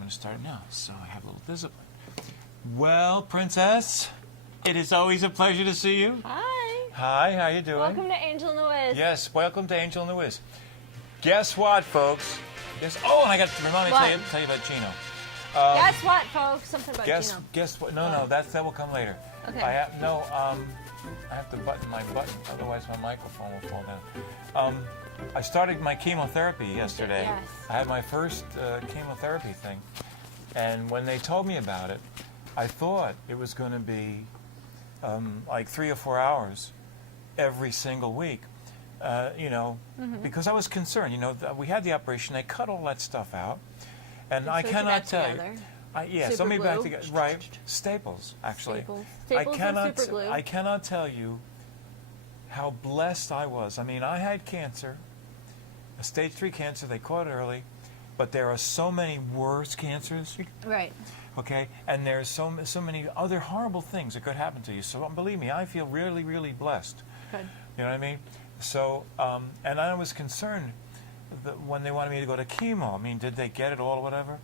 going to start now, so I have a little discipline. Well, Princess, it is always a pleasure to see you. Hi. Hi, how you doing? Welcome to Angel and the Wiz. Yes, welcome to Angel and the Wiz. Guess what, folks? Oh, and I got to remind me to tell you about Gino. Guess what, folks? Something about Gino. Guess what? No, that will come later. Okay. I have to button my button, otherwise my microphone will fall down. I started my chemotherapy yesterday. Yes. I had my first chemotherapy thing, and when they told me about it, I thought it was going to be like 3 or 4 hours every single week. Because I was concerned. We had the operation. They cut all that stuff out, and I cannot tell you. Yes, let me back together. Right, Staples actually. Staples and super glue. I cannot tell you how blessed I was. I mean, I had cancer, a stage 3 cancer. They caught it early, but there are so many worse cancers. Right. Okay, and there's so many other horrible things that could happen to you. So believe me, I feel really, really blessed. Good. You know what I mean? So, and I was concerned that when they wanted me to go to chemo. I mean, did they get it all or whatever?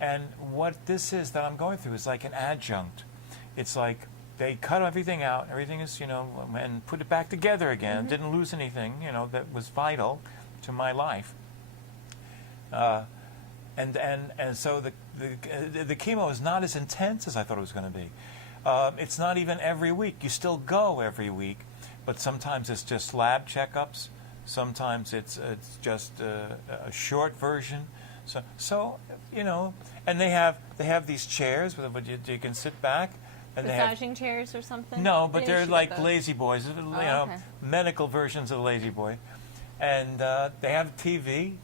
And what this is that I'm going through is like an adjunct. It's like they cut everything out, everything is, and put it back together again. Didn't lose anything, that was vital to my life. And so the chemo is not as intense as I thought it was going to be. It's not even every week. You still go every week, but sometimes it's just lab checkups. Sometimes it's just a short version. So and they have these chairs where you can sit back. And massaging chairs or something? No, but they're like lazy boys, okay. medical versions of the lazy boy. And they have TV,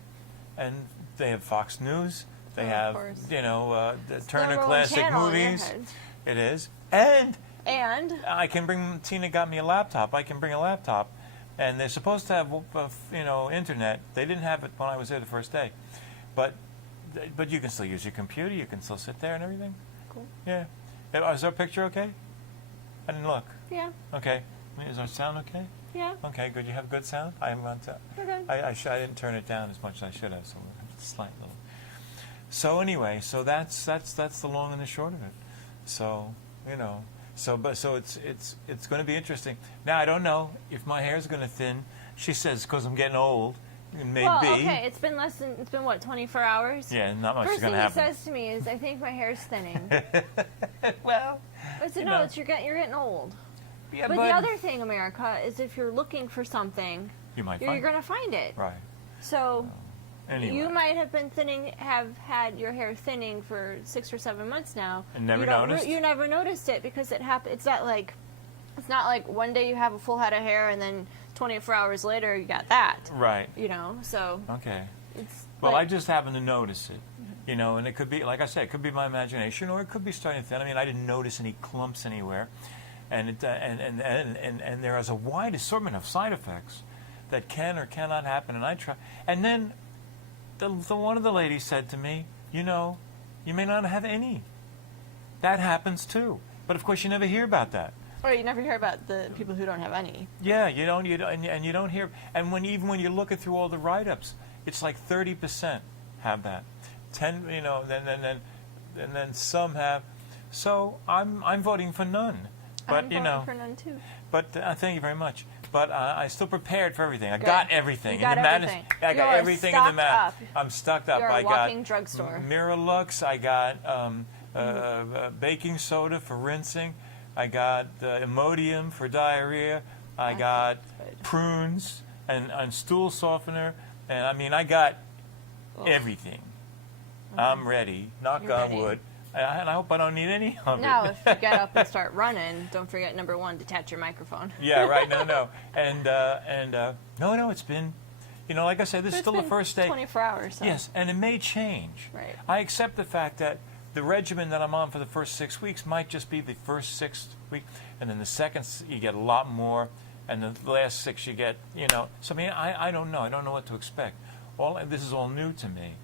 and they have Fox News. They have, the Turner Classic Movies. It is. And I can bring, Tina got me a laptop. I can bring a laptop. And they're supposed to have, internet. They didn't have it when I was there the first day. But you can still use your computer. You can still sit there and everything. Cool. Yeah. Is our picture okay? I didn't look. Yeah. Okay. Is our sound okay? Yeah. Okay, good. You have good sound? I haven't. Okay. I didn't turn it down as much as I should have, so a slight little. So anyway, so that's the long and the short of it. So so it's going to be interesting. Now I don't know if my hair is going to thin. She says because I'm getting old. Maybe. Well, okay, it's been what, 24 hours? Yeah, not much is First going to happen. thing he says to me is, I think my hair's thinning. Well, I said, no, you're getting old. Yeah, but the other thing, America, is if you're looking for something, you're going to find it. Right. So anyway. You might have been have had your hair thinning for 6 or 7 months now. And never noticed? You never noticed it because it happened. It's not like one day you have a full head of hair and then 24 hours later you got that. Right. So. Okay. Well, I just happen to notice it, and it could be, like I said, it could be my imagination, or it could be starting to thin. I mean, I didn't notice any clumps anywhere, and there is a wide assortment of side effects that can or cannot happen. And I try, and then the one of the ladies said to me, you may not have any. That happens too, but of course you never hear about that. Or you never hear about the people who don't have any. Yeah, you don't, and you don't hear. And even when you're looking through all the write-ups, it's like 30% have that. 10, and then some have. So I'm voting for none. But I'm voting for none too. But thank you very much. But I still prepared for everything. I got everything. You got everything. I got everything in the mat. Up. I'm stocked up. You're I a walking drugstore. Miralux. I got baking soda for rinsing. I got Imodium for diarrhea. I got prunes and stool softener. And I mean, I got everything. I'm ready. Knock on wood. And I hope I don't need any of it. Now, if you get up and start running, don't forget, number 1, detach your microphone. Yeah, right. No. And no, it's been, like I said, this is still the first day. 24 hours. So. Yes, and it may change. Right. I accept the fact that the regimen that I'm on for the first 6 weeks might just be the first 6th week, and then the second you get a lot more, and the last 6 you get, So I mean, I don't know. I don't know what to expect. This is all new to me,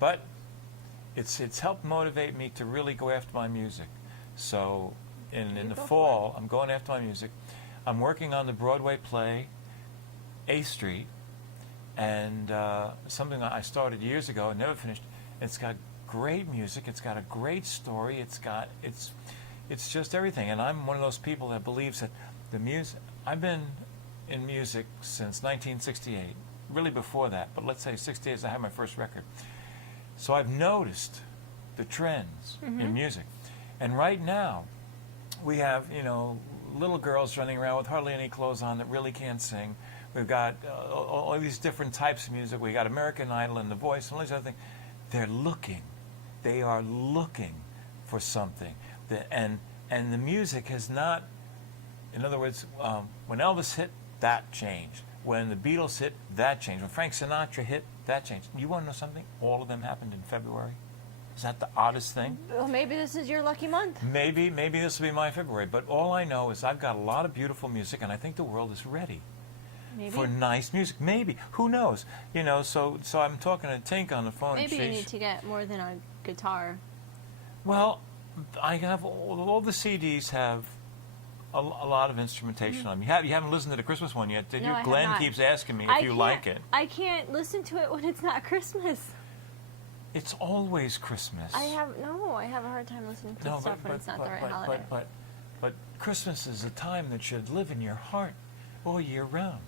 but it's helped motivate me to really go after my music. So in the fall, I'm going after my music. I'm working on the Broadway play, A Street, and something I started years ago and never finished. It's got great music. It's got a great story. It's just everything. And I'm one of those people that believes that the music. I've been in music since 1968, really before that. But let's say 68 is I had my first record. So I've noticed the trends in music, and right now we have little girls running around with hardly any clothes on that really can't sing. We've got all these different types of music. We got American Idol and The Voice and all these other things. They are looking for something. And the music has not, in other words, when Elvis hit, that changed. When the Beatles hit, that changed. When Frank Sinatra hit, that changed. You want to know something? All of them happened in February. Is that the oddest thing? Well, maybe this is your lucky month. Maybe this will be my February. But all I know is I've got a lot of beautiful music, and I think the world is ready for nice music. Maybe. Who knows? So I'm talking to Tink on the phone. Maybe you need to get more than a guitar. Well, I have all the CDs have a lot of instrumentation on them. You haven't listened to the Christmas one yet, did you? Glenn keeps asking me if you like it. I can't listen to it when it's not Christmas. It's always Christmas. I have a hard time listening to stuff when it's not the right holiday. But Christmas is a time that should live in your heart all year round.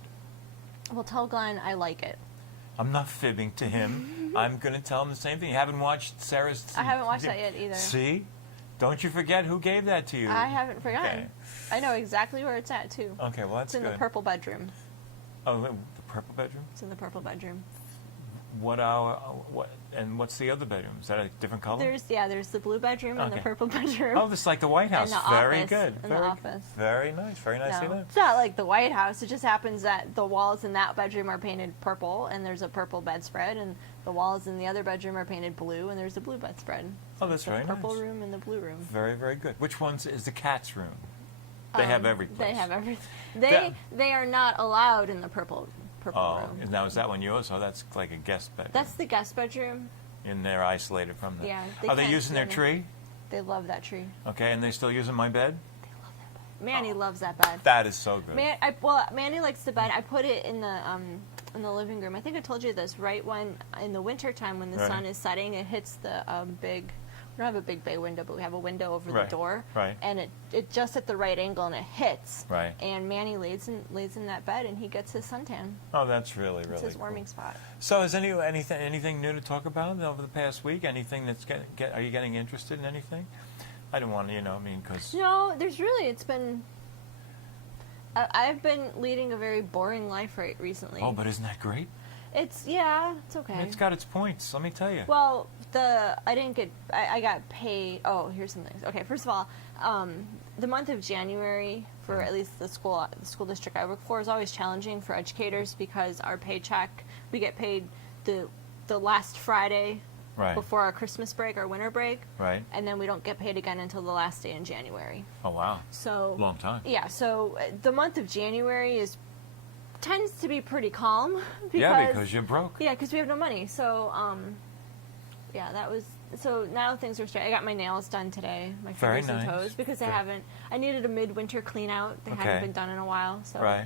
Well, tell Glenn I like it. I'm not fibbing to him. I'm going to tell him the same thing. You haven't watched Sarah's... I haven't watched that yet either. See? Don't you forget who gave that to you. I haven't forgotten. Okay. I know exactly where it's at, too. Okay, well, that's good. It's in the purple bedroom. Oh, the purple bedroom? It's in the purple bedroom. And what's the other bedroom? Is that a different color? There's the blue bedroom and the purple bedroom. Oh, this is like the White House. And the very office, good. And the office. Very nice. Very nicely done. It's not like the White House. It just happens that the walls in that bedroom are painted purple, and there's a purple bedspread, and the walls in the other bedroom are painted blue, and there's a blue bedspread. So that's very nice. The purple room and the blue room. Very, very good. Which one's is the cat's room? They have every place. They have everything. They are not allowed in the purple room. Now is that one yours? Oh, that's like a guest bedroom. That's the guest bedroom. And they're isolated from that. Yeah. Are they using their tree? They love that tree. Okay, and they're still using my bed? They love that bed. Manny loves that bed. That is so good. Manny likes the bed. I put it in the living room. I think I told you this, right when in the winter time when the sun is setting, it hits the big. We don't have a big bay window, but we have a window over the door. Right. And it just at the right angle, and it hits. Right. And Manny lays in that bed, and he gets his suntan. Oh, that's really, really It's his cool. warming spot. So is anything new to talk about over the past week? Anything that's are you getting interested in anything? I don't want to, because... No, it's been... I've been leading a very boring life recently. Oh, but isn't that great? It's okay. It's got its points, let me tell you. Well, I got paid. Oh, here's some things. Okay, first of all, the month of January for at least the school district I work for is always challenging for educators because our paycheck, we get paid the last Friday before our Christmas break, our winter break. Right. And then we don't get paid again until the last day in January. Oh, wow. So long time. Yeah, so the month of January tends to be pretty calm. Because you're broke. Yeah, because we have no money. So, so now things are straight. I got my nails done today, my fingers and toes, because I needed a midwinter clean out. They hadn't been done in a while. So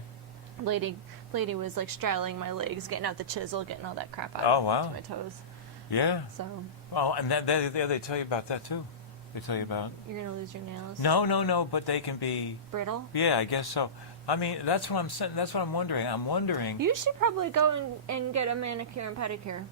lady was like straddling my legs, getting out the chisel, getting all that crap out of my toes. Yeah. So. Oh, and they tell you about that too. They tell you about... You're going to lose your nails? No, but they can be... Brittle? Yeah, I guess so. I mean, that's what I'm wondering. I'm wondering... You should probably go and get a manicure and pedicure.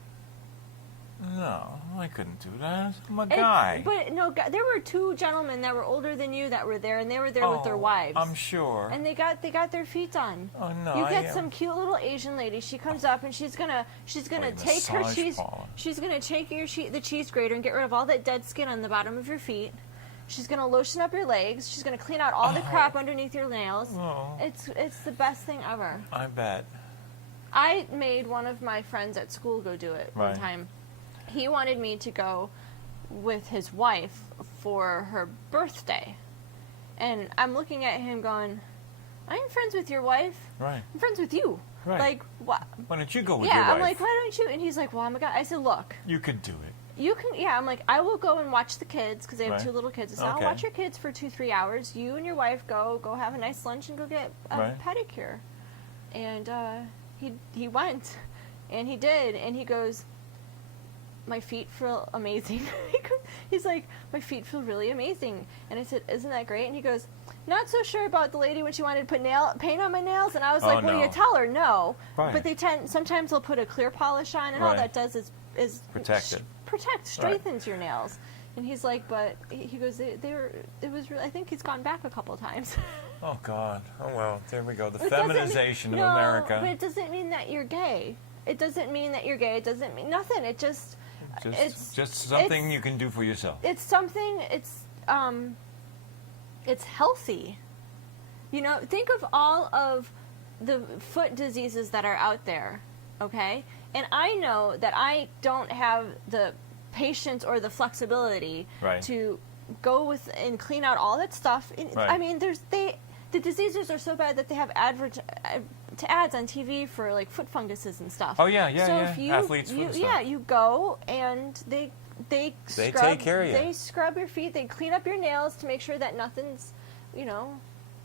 No, I couldn't do that. I'm a guy. But no, there were two gentlemen that were older than you that were there, and they were there with their wives. I'm sure. And they got their feet done. Oh no! You get some cute little Asian lady. She comes up and she's gonna take her cheese. She's gonna take the cheese grater and get rid of all that dead skin on the bottom of your feet. She's gonna lotion up your legs. She's gonna clean out all the crap underneath your nails. Oh. It's the best thing ever. I bet. I made one of my friends at school go do it one time. He wanted me to go with his wife for her birthday. And I'm looking at him going, I'm friends with your wife. Right. I'm friends with you. Right. Like, what? Why don't you go with your wife? Yeah, I'm like, why don't you? And he's like, well, I'm a guy. I said, look. You could do it. You can, yeah. I'm like, I will go and watch the kids because they have two little kids. I said, I'll watch your kids for 2-3 hours. You and your wife go have a nice lunch and go get a pedicure. And he went. And he did, and he goes, my feet feel amazing. He's like, my feet feel really amazing. And I said, isn't that great? And he goes, not so sure about the lady when she wanted to put paint on my nails. And I was like, what do you tell her? No. Right. But sometimes they'll put a clear polish on, and all that does is strengthens your nails. And he's like, but he goes, it was really, I think he's gone back a couple times. Oh, God. Oh, well, there we go. The feminization of America. But it doesn't mean that you're gay. It doesn't mean that you're gay. It doesn't mean nothing. It just something you can do for yourself. It's something. It's healthy. You know, think of all of the foot diseases that are out there. Okay, and I know that I don't have the patience or the flexibility to go with and clean out all that stuff. I mean, the diseases are so bad that they have ads on TV for like foot funguses and stuff. Oh yeah. So if athletes. You go and they take care of you. They scrub your feet. They clean up your nails to make sure that nothing's, you know.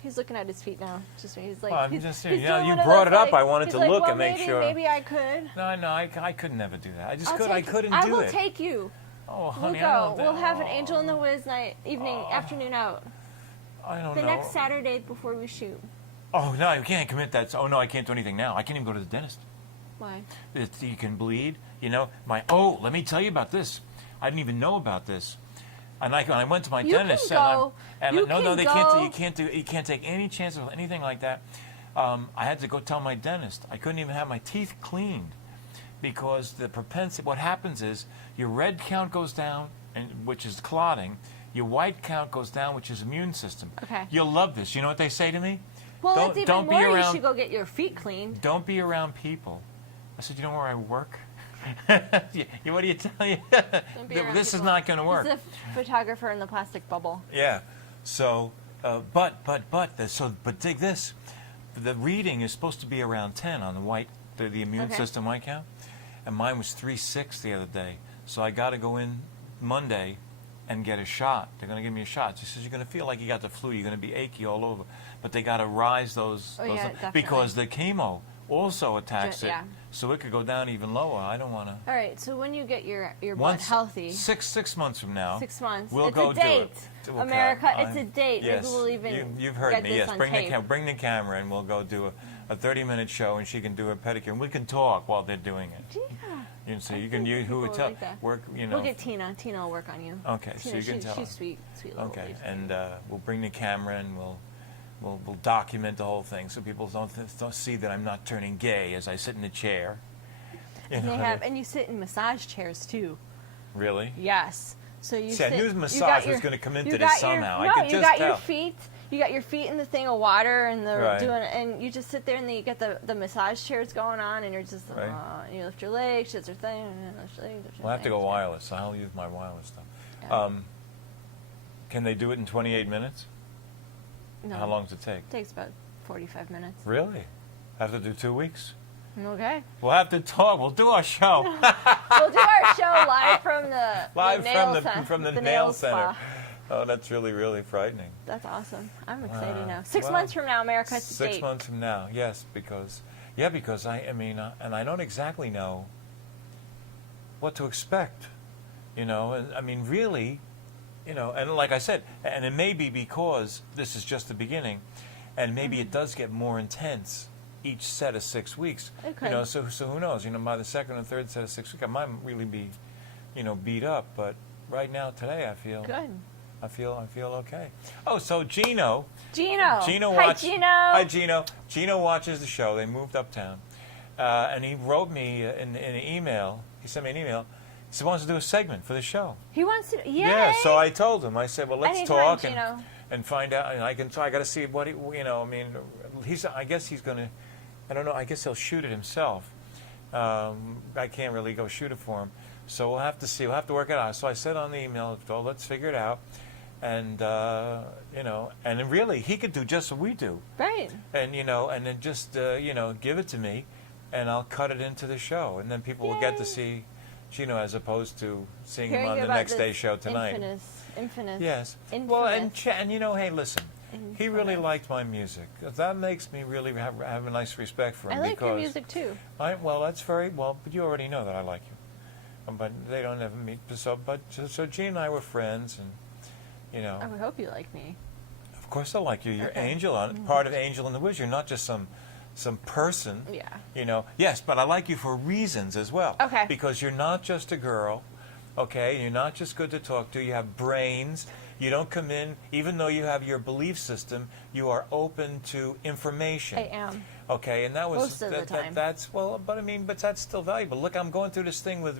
He's looking at his feet now. Just he's like. Well, I'm just saying. Yeah, you brought it up. I wanted to look and make sure. Maybe I could. No, I could never do that. I couldn't do it. I will take you. Oh, honey, we'll go. We'll have an Angel in the Wiz afternoon out. I don't know. The next Saturday before we shoot. Oh no, you can't commit that. Oh no, I can't do anything now. I can't even go to the dentist. Why? You can bleed. You know, let me tell you about this. I didn't even know about this. And I went to my dentist, no, they can't. You can't take any chances with anything like that. I had to go tell my dentist I couldn't even have my teeth cleaned because the propensity. What happens is your red count goes down, which is clotting. Your white count goes down, which is immune system. Okay. You'll love this. You know what they say to me? Well, it's even more. You should go get your feet cleaned. Don't be around people. I said, you know where I work? What do you tell you? This is not going to work. He's a photographer in the plastic bubble. Yeah. So, but dig this. The reading is supposed to be around 10 on the immune system white count, and mine was 3.6 the other day. So I got to go in Monday and get a shot. They're going to give me a shot. She says you're going to feel like you got the flu. You're going to be achy all over. But they got to rise those because the chemo also attacks it, so it could go down even lower. I don't want to. All right. So when you get your butt healthy, 6 months from now, 6 months, we'll go do it. America, it's a date. Yes, maybe we'll even. You've heard me. Yes, on bring the camera, and we'll go do a 30-minute show, and she can do a pedicure, and we can talk while they're doing it. Yeah. So you can work. You know. We'll get Tina. Tina will work on you. Okay, Tina, so you can tell. She's sweet little lady. Okay, and we'll bring the camera, and we'll document the whole thing so people don't see that I'm not turning gay as I sit in the chair. And you sit in massage chairs too. Really? Yes. So you see, I knew massage was going to come into this somehow. I could just tell. You got your feet in the thing of water, and and you just sit there, and then you get the massage chairs going on, and you're just and you lift your legs, shits your thing, and lift your legs. We'll have to go wireless. I'll use my wireless stuff. Yeah. Can they do it in 28 minutes? No. How long does it take? It takes about 45 minutes. Really? Have to do 2 weeks? Okay. We'll have to talk. We'll do our show. We'll do our show live from the nail center. Oh, that's really, really frightening. That's awesome. I'm excited now. 6 months from now, America, it's a date. 6 months from now, yes, because I mean, and I don't exactly know what to expect, and I mean, really, and like I said, and it may be because this is just the beginning, and maybe it does get more intense each set of 6 weeks. Okay. So who knows? By the second or third set of 6 weeks, I might really be, beat up, but right now, today, I feel good. I feel okay. Oh, so Gino watches. Hi, Gino. Gino watches the show. They moved uptown, and he wrote me in an email. He sent me an email. He said he wants to do a segment for the show. He wants to. Yay. Yeah. So I told him. I said, well, let's talk Gino. and find out. And I got to see what he. I mean, I guess he's going to. I don't know. I guess he'll shoot it himself. I can't really go shoot it for him. So we'll have to see. We'll have to work it out. So I said on the email, well, let's figure it out. And, and then really, he could do just what we do. Right. And, and then just, give it to me, and I'll cut it into the show. And then people will get to see Gino as opposed to seeing him on the Next Day show tonight. Infamous. Yes. Infamous. Well, and hey, listen, He really liked my music. That makes me really have a nice respect for him. I like your music too. Well, that's very well, but you already know that I like you. But they don't ever meet. So Gene and I were friends, and you know. I would hope you like me. Of course, I like you. You're Okay. Angel, part of Angel and the Wizard. You're not just some person. Yeah. You know. Yes, but I like you for reasons as well. Okay. Because you're not just a girl. Okay. You're not just good to talk to. You have brains. You don't come in, even though you have your belief system, you are open to information. I am. Okay, and that was Most of the time. That's but that's still valuable. Look, I'm going through this thing with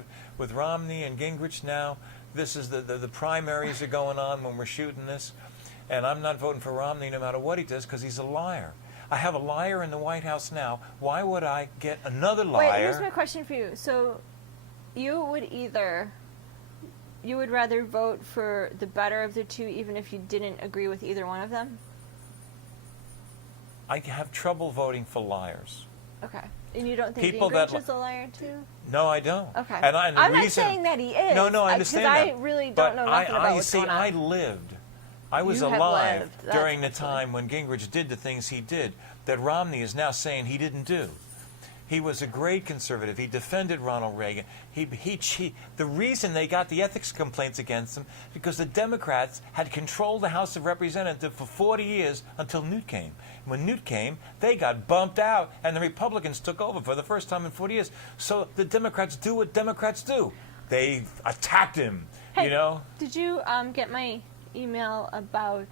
Romney and Gingrich now. This is the primaries are going on when we're shooting this, and I'm not voting for Romney no matter what he does because he's a liar. I have a liar in the White House now. Why would I get another liar? Wait, here's my question for you. So, you would rather vote for the better of the two, even if you didn't agree with either one of them? I have trouble voting for liars. Okay. And you don't think People Gingrich that is a liar too? No, I don't. Okay. And the I'm not reason, saying that he is. No, I understand that. Because I really don't know nothing about what's going on. I lived. I was You have alive lived. That's during the excellent. time when Gingrich did the things he did that Romney is now saying he didn't do. He was a great conservative. He defended Ronald Reagan. The reason they got the ethics complaints against him because the Democrats had controlled the House of Representatives for 40 years until Newt came. When Newt came, they got bumped out, and the Republicans took over for the first time in 40 years. So the Democrats do what Democrats do. They attacked him, Hey, you know? Did you get my email about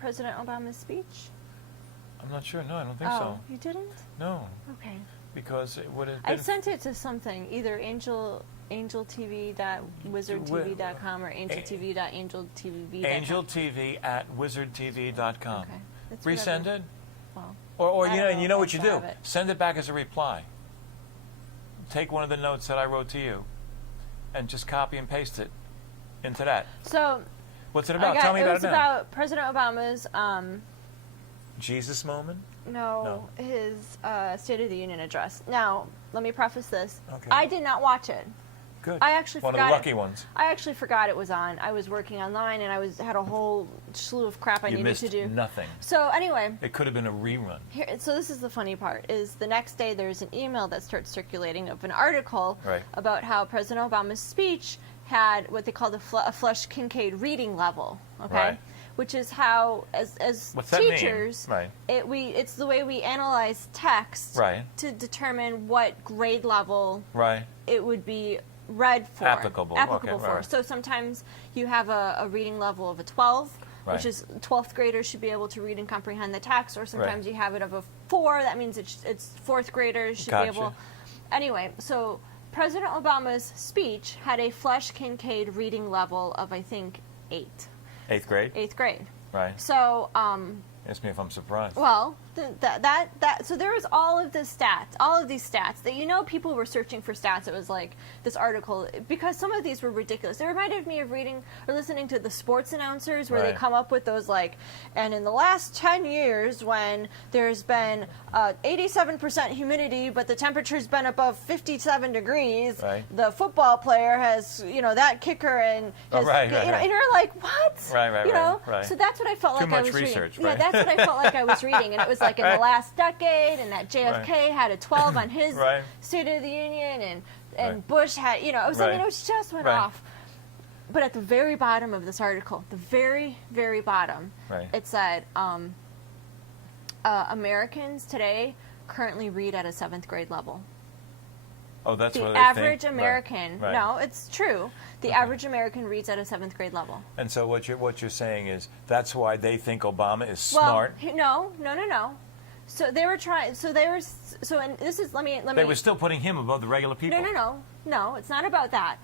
President Obama's speech? I'm not sure. No, I don't think Oh, so. you didn't? No, Okay. because it would have been... I sent it to something, either angeltv.wizardtv.com or angeltv.angeltv.com. angeltv@wizardtv.com. Okay. That's Resend whatever. it? Well, Or I you don't know know what if you I do? have it. Send it back as a reply. Take one of the notes that I wrote to you and just copy and paste it into that. so What's it about? Tell me it about was it now. about President Obama's Jesus moment? his State of the Union address. Now, let me preface this. Okay. I did not watch it. Good. I actually one forgot of the lucky it. ones. I actually forgot it was on. I was working online and I had a whole slew of crap I You needed missed to do. nothing. So anyway, It could have been a rerun. so this is the funny part: is the next day there's an email that starts circulating of an article Right. about how President Obama's speech had what they called a Flush-Kincaid reading level. Okay. Right. Which is how, as What's that mean? teachers, Right. it's the way we analyze text Right. to determine what grade level Right. it would be read for. Applicable. Okay, for. right. So sometimes you have a reading level of a 12, Right. which is 12th graders should be able to read and comprehend the text, or sometimes Right. you have it of a 4, that means it's 4th graders should Gotcha. be able. Anyway, so President Obama's speech had a Flush-Kincaid reading level of, I think, 8. 8th grade? 8th grade. Right. So, Ask me if I'm surprised. well, so there was all of these stats that people were searching for stats. It was like this article because some of these were ridiculous. It reminded me of reading or listening to the sports announcers where they Right. come up with those and in the last 10 years when there's been 87% humidity but the temperature's been above 57 degrees, Right. the football player has that kicker and has, right. and you're like, what? Right. Right. So that's what I felt Too like I much was research, reading. right. Yeah, that's what I felt like I was reading, and it was like in the last decade, and that JFK had a 12 on his Right. State of the Union, and Right. Bush had, it was Right. it was just went Right. off. But at the very bottom of this article, the very, very bottom, Right. it said Americans today currently read at a 7th grade level. Oh, that's The what they average think. American, Right. no, it's true. The average American reads at a 7th grade level. And so what you're saying is that's why they think Obama is Well, smart. no. So they were trying. So they were. So and this is. Let me. They were still putting him above the regular people. No. It's not about that.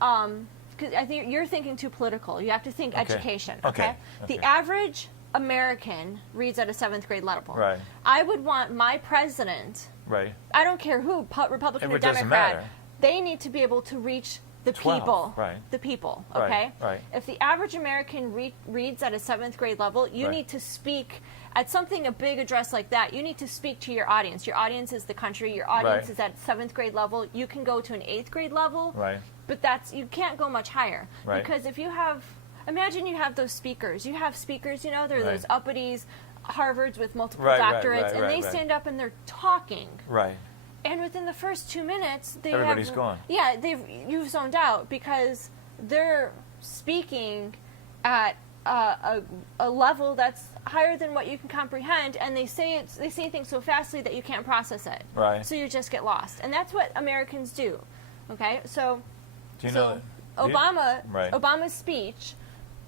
'Cause I think you're thinking too political. You have to think Okay. education. Okay. The average American reads at a 7th grade level. Right. I would want my president. Right. I don't care who, Republican or It doesn't Democrat. matter. They need to be able to reach the 12, people. right. The people. Right, Okay. right. If the average American reads at a 7th grade level, you Right. need to speak at something a big address like that. You need to speak to your audience. Your audience is the country. Your audience Right. is at 7th grade level. You can go to an 8th grade level. Right. But you can't go much higher. Right. Because if you have imagine you have those speakers. You have speakers, they're Right. those uppities, Harvards with multiple Right, doctorates, and they right. stand up and they're talking. Right. And within the first 2 minutes, Everybody's gone. Yeah, you've zoned out because they're speaking at a level that's higher than what you can comprehend, and they say things so fastly that you can't process it. Right. So you just get lost, and that's what Americans do. Okay, so Do you know that? Right. Obama's speech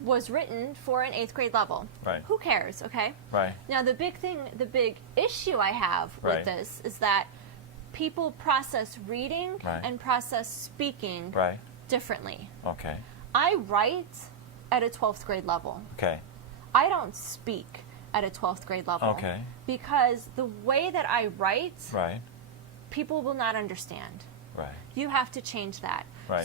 was written for an 8th grade level. Right. Who cares? Okay. Right. Now the big issue I have with Right. this is that people process reading Right. and process speaking Right. differently. Okay. I write at a 12th grade level. Okay. I don't speak at a 12th grade level. Okay. Because the way that I write, Right. people will not understand. Right. You have to change that. Right.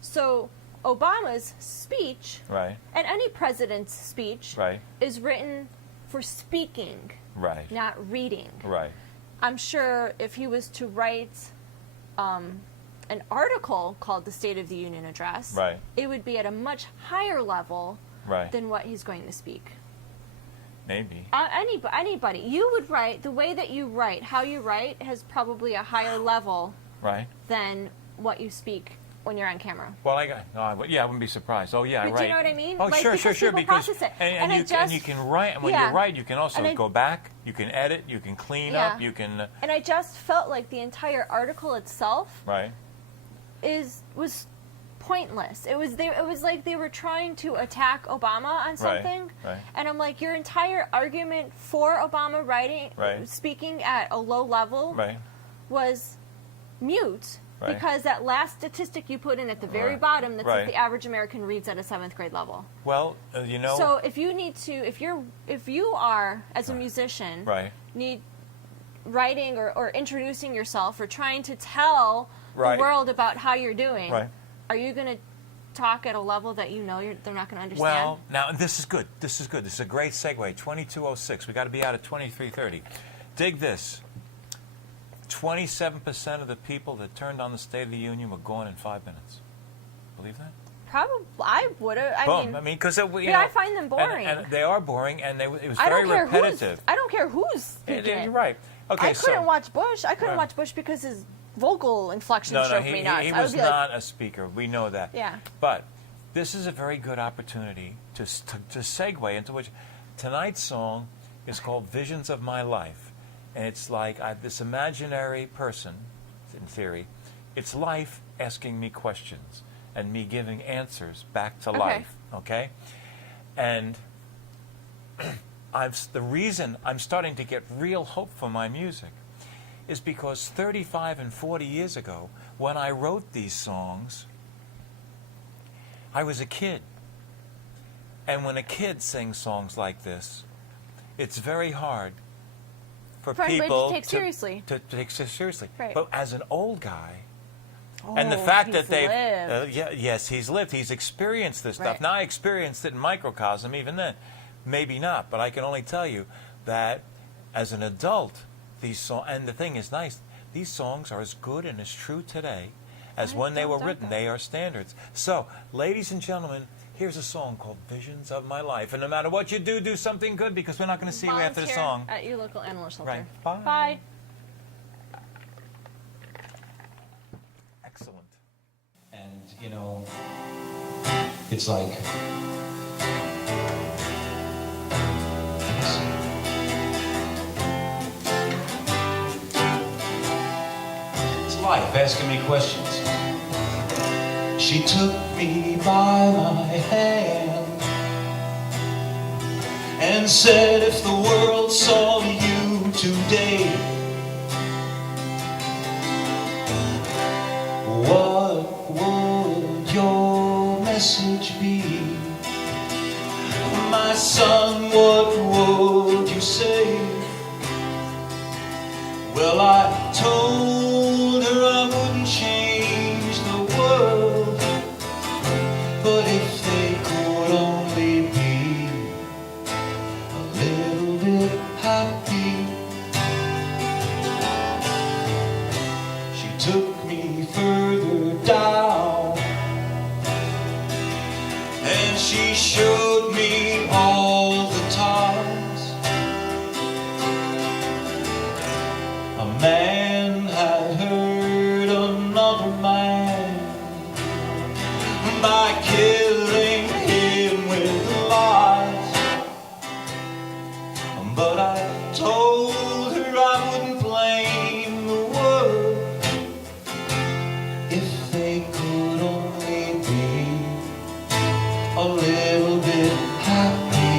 So Obama's speech Right. and any president's speech Right. is written for speaking, Right. not reading. Right. I'm sure if he was to write an article called the State of the Union Address, Right. it would be at a much higher level Right. than what he's going to speak. Maybe. Anybody. You would write, the way that you write, how you write, has probably a higher level Right. than what you speak when you're on camera. Well, I wouldn't be surprised. Oh, yeah, But right. do you know what I mean? Oh, Like, sure, because sure. people Because process it. and And I you just- you can write, and when Yeah. you write, you can also And I- go back. You can edit. You can clean Yeah. up. You can. And I just felt like the entire article itself Right. was pointless. It was like they were trying to attack Obama on something. right. And I'm like, your entire argument for Obama Right. speaking at a low level Right. was mute. Right. Because that last statistic you put in at the very Right. bottom that Right. says the average American reads at a 7th grade level. Well, So if you are as a musician Right. need writing or introducing yourself or trying to tell Right. the world about how you're doing, Right. are you going to talk at a level that they're not going to understand? Well, now this is good. This is good. This is a great segue. 22:06. We got to be out at 23:30. Dig this. 27% of the people that turned on the State of the Union were gone in 5 minutes. Believe that? Probably, I would have. I mean, because I find them boring. and they are boring, and it was I very don't care repetitive. I don't care who's speaking. You're right. Okay, I couldn't watch Bush. I couldn't Right. watch Bush because his vocal inflection No, drove me nuts. he I would was be not like, a speaker. We know that. Yeah. But this is a very good opportunity to segue into which tonight's song is called "Visions of My Life," and it's like this imaginary person, in theory, it's life asking me questions and me giving answers back to life. Okay, and the reason I'm starting to get real hope for my music is because 35 and 40 years ago, when I wrote these songs, I was a kid. And when a kid sings songs like this, it's very hard for anybody people to take seriously. To take seriously. Right. But as an old guy, and the fact that they've yes, he's lived, he's experienced this stuff. Right. Now I experienced it in microcosm. Even then, maybe not. But I can only tell you that as an adult, these songs, and the thing is nice, these songs are as good and as true today as when they were written. They are standards. So, ladies and gentlemen, here's a song called "Visions of My Life." And no matter what you do, do something good, because we're not going to see you after the song. At your local animal shelter. Right. Bye. Bye. Excellent. And, it's like... It's life asking me questions. She took me by my hand and said, if the world saw you today, what would your message be? My son, what would you say? Well, I told her I wouldn't change the world, but if they could only be a little bit happy. She took me further down, and she by killing him with lies. But I told her I wouldn't blame the world if they could only be a little bit happy.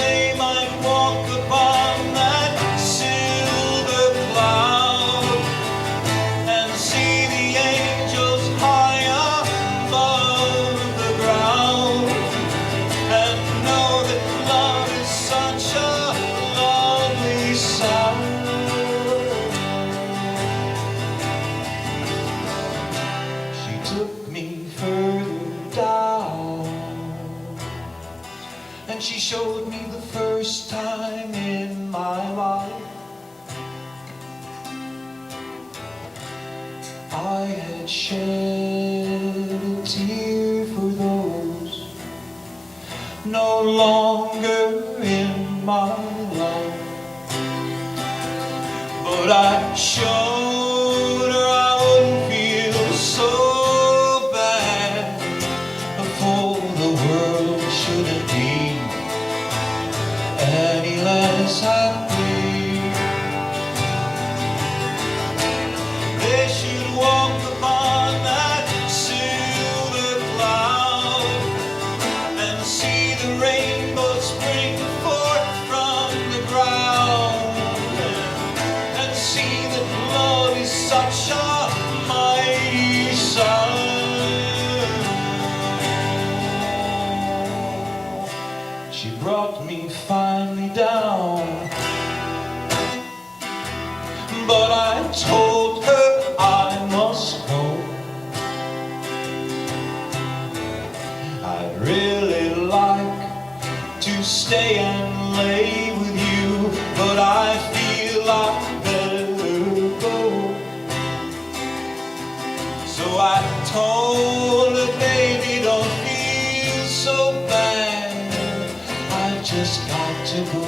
They might walk upon that silver cloud and see the angels high above the ground, and know that love is such a lovely sound. She took me further down, and she showed me the first time in my life I had shed a tear for those no longer in my life. But I showed her I wouldn't feel so bad for the world shouldn't be any less happy. They should walk upon that silver cloud and see the rainbow spring forth from the ground, and see that love is such a mighty sound. She brought me finally down, but I told her I must go. I'd really like to stay and lay with you, but I feel I'd better go. So I told her, baby, don't feel so bad, I just got to go.